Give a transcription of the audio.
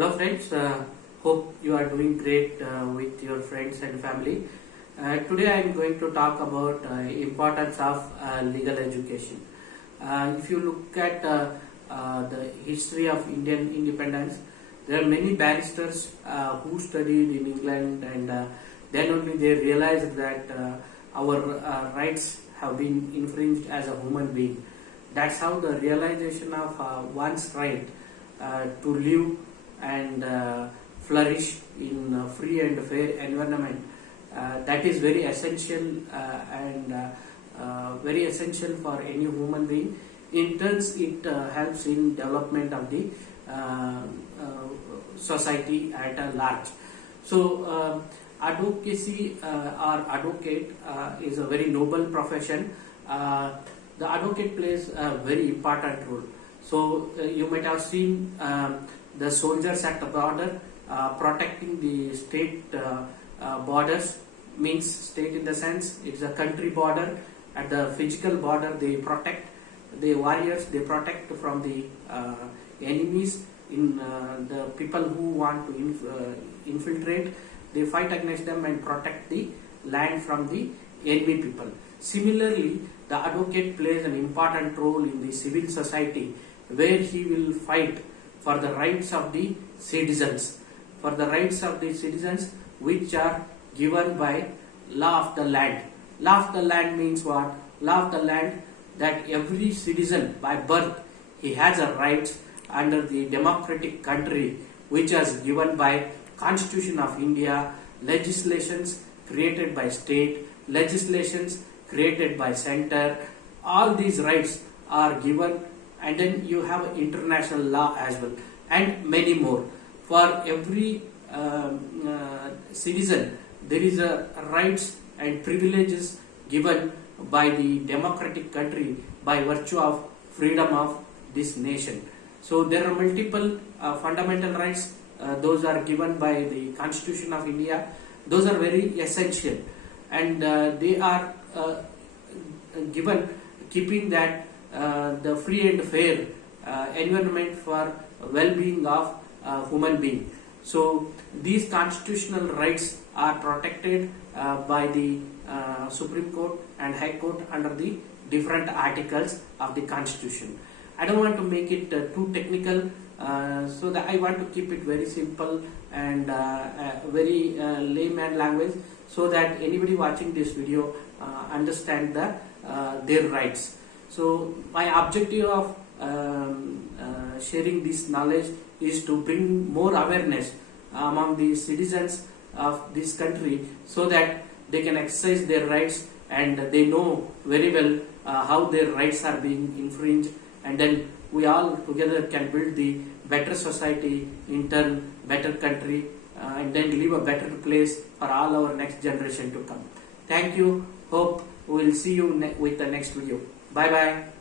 Hello friends, hope you are doing great with your friends and family. Today I am going to talk about importance of legal education. If you look at the history of Indian independence, there are many barristers who studied in England, and then only they realized that our rights have been infringed as a human being. That's how the realization of one's right to live and flourish in a free and fair environment, that is very essential and very essential for any human being. In turns, it helps in development of the society at a large. So advocacy or advocate is a very noble profession. The advocate plays a very important role. So you might have seen the soldiers at the border protecting the state borders. Means state in the sense it's a country border. At the physical border, they protect the warriors, they protect from the enemies, in the people who want to infiltrate. They fight against them and protect the land from the enemy people. Similarly, the advocate plays an important role in the civil society, where he will fight for the rights of the citizens, which are given by law of the land. Law of the land means what? Law of the land, that every citizen by birth, he has a rights under the democratic country, which is given by Constitution of India, legislations created by state, legislations created by center. All these rights are given, and then you have international law as well, and many more. For every citizen, there is a rights and privileges given by the democratic country by virtue of freedom of this nation. So there are multiple fundamental rights. Those are given by the Constitution of India. Those are very essential, and they are given keeping that the free and fair environment for well-being of human being. So these constitutional rights are protected by the Supreme Court and High Court under the different articles of the Constitution. I don't want to make it too technical, so that I want to keep it very simple and very layman language, so that anybody watching this video understand their rights. So my objective of sharing this knowledge is to bring more awareness among the citizens of this country, so that they can exercise their rights and they know very well how their rights are being infringed, and then we all together can build the better society, in turn better country, and then leave a better place for all our next generation to come. Thank you. Hope we will see you with the next video. Bye bye.